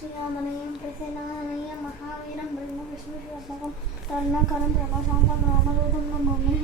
శ్రీరామనయం ప్రసేనానయం మహావీరం బ్రహ్మ విష్ణు శివత్మకం తరుణకరం ప్రభాశాంతం రామదూతం నమామి.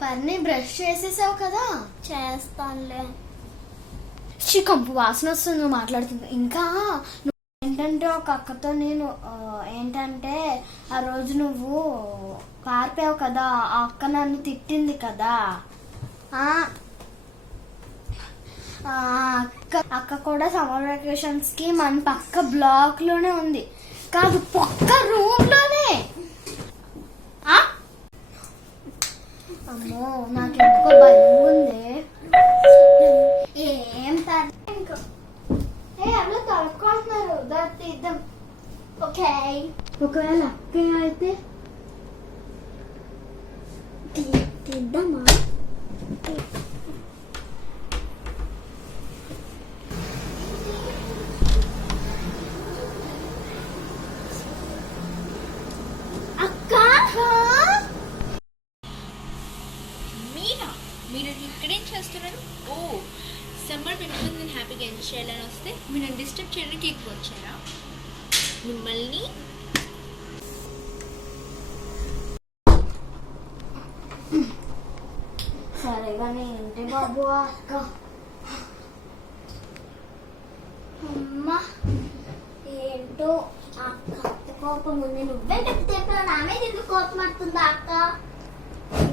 పన్ని బ్రష్ చేసేసావు కదా? చేస్తానులే. కంపు వాసన వస్తుంది నువ్వు మాట్లాడుతుంది. ఇంకా ఏంటంటే ఒక అక్కతో నేను ఏంటంటే ఆ రోజు నువ్వు పారిపోయావు కదా, ఆ అక్క నన్ను తిట్టింది కదా. అక్క కూడా సమ్మర్ వెకేషన్స్ కి మన పక్క బ్లాక్ లోనే ఉంది, కాదు పక్క రూమ్ లోనే. అమ్మో నాకు ఎందుకో భయం ఉంది. ఏం అలా తడుపుకుంటున్నారు, తీద్దాం. ఓకే, ఒకవేళ అక్క అయితే తీద్దామా? మీరు ఇక్కడేం చేస్తున్నారు? ఓ, సమ్మర్ పెట్టుకుని నేను హ్యాపీగా ఎంజాయ్ చేయాలని వస్తే మీరు డిస్టర్బ్ చేయడానికి ఎక్కువ వచ్చారా? మిమ్మల్ని సరే కానీ ఏంటి బాబు అక్క? అమ్మా ఏంటో అక్క కోపం ఉంది. నువ్వే చెప్తే నా మీద ఎందుకు కోపం పడుతుందా అక్క?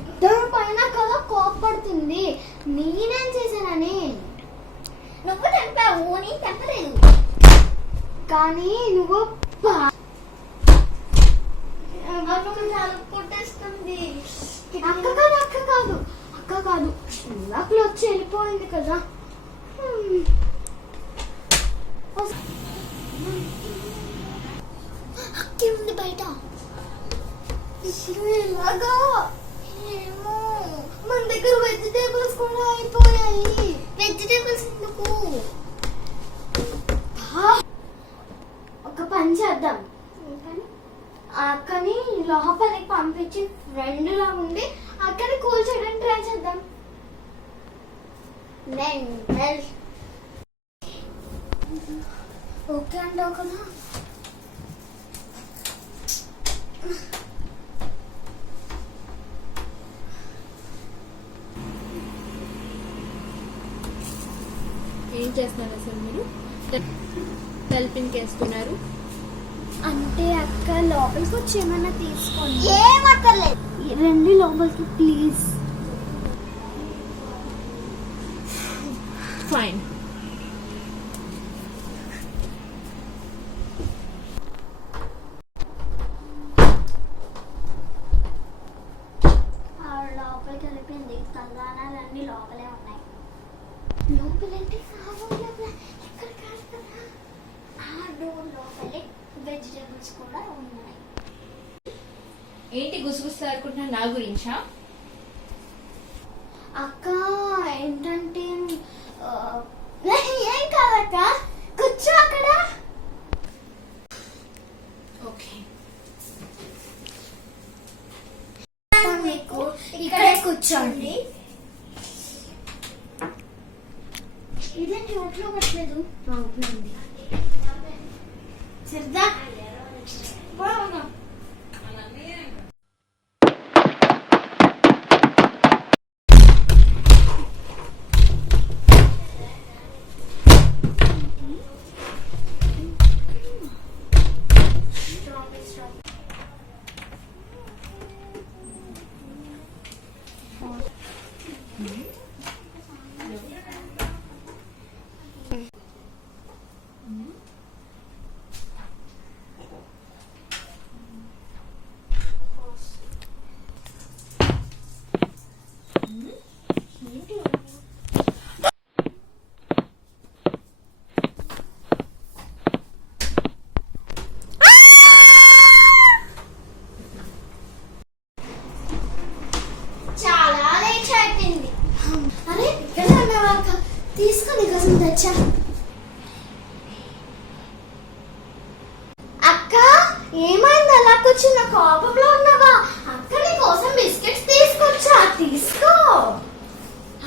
ఇద్దరు పైన కదా కోపడుతుంది. నేనేం చేశానని? నువ్వు తెంపావు, నేను తెంపలేదు. కానీ నువ్వు కొట్టేస్తుంది. అక్క కాదు అక్క కాదు అక్క కాదు అక్కడ వచ్చి వెళ్ళిపోయింది కదా. అక్కే ఉంది బయట. ఎలాగా ఏమో, మన దగ్గర వెజిటేబుల్స్ కూడా అయిపోయాయి. వెజిటేబుల్స్ ఎందుకు? ఒక పని చేద్దాం, అక్కని లోపలికి పంపించి ఫ్రెండ్ లా ఉండి అక్కని కూల్ చేయడానికి ట్రై చేద్దాం. ఓకే అంటావు కదా? ఏం చేస్తున్నారు అసలు మీరు? తలుపుకి వేస్తున్నారు అంటే అక్క లోపలికి వచ్చి ఏమన్నా తీసుకోండి. ఏమక్కర్లేదు, రండి లోపలికి ప్లీజ్. ఫైన్. లోపలికి వెళ్ళిపోయింది. కంగానాలన్నీ లోపలే ఉన్నాయి. లోపలంటే ఇక్కడ కాదు కదా, ఆ డోర్ లోపలే వెజిటేబుల్స్ కూడా ఉన్నాయి. ఏంటి గుసగుసలు ఆడుకుంటున్నా నా గురించా? అక్క ఏంటంటే ఏం కాదక్క, కూర్చో అక్కడ. ఓకే, మీకు ఇక్కడే కూర్చోండి. ఇదేంటి ఒట్లో పట్టలేదు? అవునండి సరదా. చాలా లేట్ అయిపోయింది. అరే ఇక్కడ ఉన్నావా అక్క? తీసుకో నీకోసం తెచ్చా. అక్క ఏమైంది అలా కూర్చున్న కోపంలో ఉన్నావా? అక్క నీ కోసం బిస్కెట్స్ తీసుకొచ్చా, తీసుకో.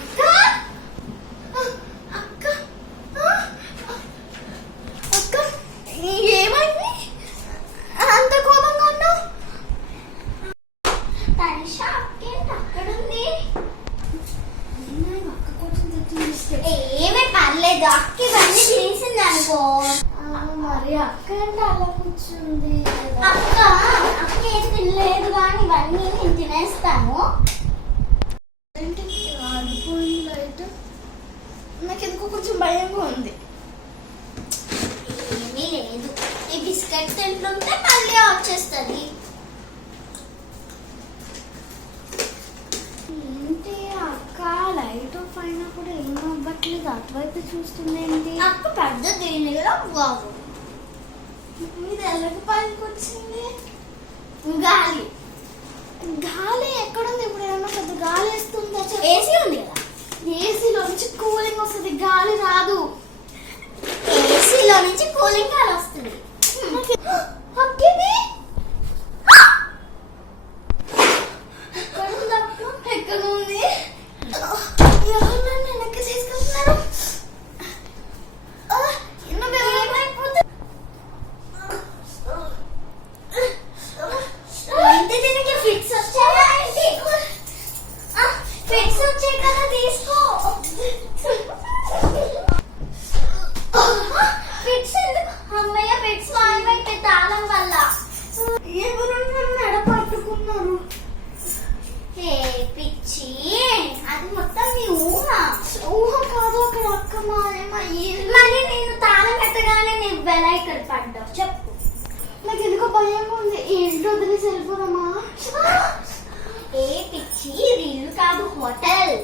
అక్క అక్క అక్క ఏమైంది అంత కోపంగా ఉన్నావు? తనిషా అక్కేంటి అక్కడుంది? అక్క కోసం తెచ్చిన బిస్కెట్. ఏమీ పర్లేదు, అక్క ఇవన్నీ చేసింది అనుకో. మరి అక్క అంటే అలా కూర్చుంది. అక్క ఏం తినలేదు కానీ ఇవన్నీ నేను తినేస్తాను. ఏంటి ఆగిపోయింది లైట్? నాకు ఎందుకో కొంచెం భయంగా ఉంది. ఏమీ లేదు, ఈ బిస్కెట్ తింటుంటే మళ్ళీ వచ్చేస్తుంది. ఏంటి అక్క లైట్ ఆఫ్ అయినా కూడా ఏం అవ్వట్లేదు, అటువైపు చూస్తుంది ఏంటి? అక్క పెద్ద దీనిలో బాగు ఇది ఎలాగ పైకి వచ్చింది? గాలి గాలి ఎక్కడుంది? ఇప్పుడు ఏమన్నా పెద్ద గాలి వేస్తుందా? ఏసీ ఉంది కదా, ఏసీలో నుంచి కూలింగ్ వస్తుంది, గాలి రాదు. ఏసీలో నుంచి కూలింగ్ గాలి వస్తుంది. అక్కిది ఎక్కడ ఉంది? ఎవరు నన్ను వెనక్కి తీసుకెళ్తున్నారు? ఏంటి దీనికి ఫిట్స్ వచ్చాయా ఏంటి? ఫిట్స్ వచ్చాయి కదా, తీసుకో. ఫిట్స్ ఎందుకు? అమ్మయ్య, ఫిట్స్ మాయమైతే తాళం వల్ల. ఎవరు నన్ను మెడ పట్టుకున్నారు? ఏ పిచ్చి, అది మొత్తం నీ ఊహ. ఊహ కాదు, అక్కడ అక్క మరి నేను తాళం పెట్టగానే నువ్వు ఎలా ఇక్కడ పడ్డావు చెప్పు. నాకు ఎందుకో భయంగా ఉంది. ఈ ఇంట్లో వదిలేసి వెళ్ళిపోదామా? ఏ పిచ్చి, ఇది ఇల్లు కాదు, హోటల్.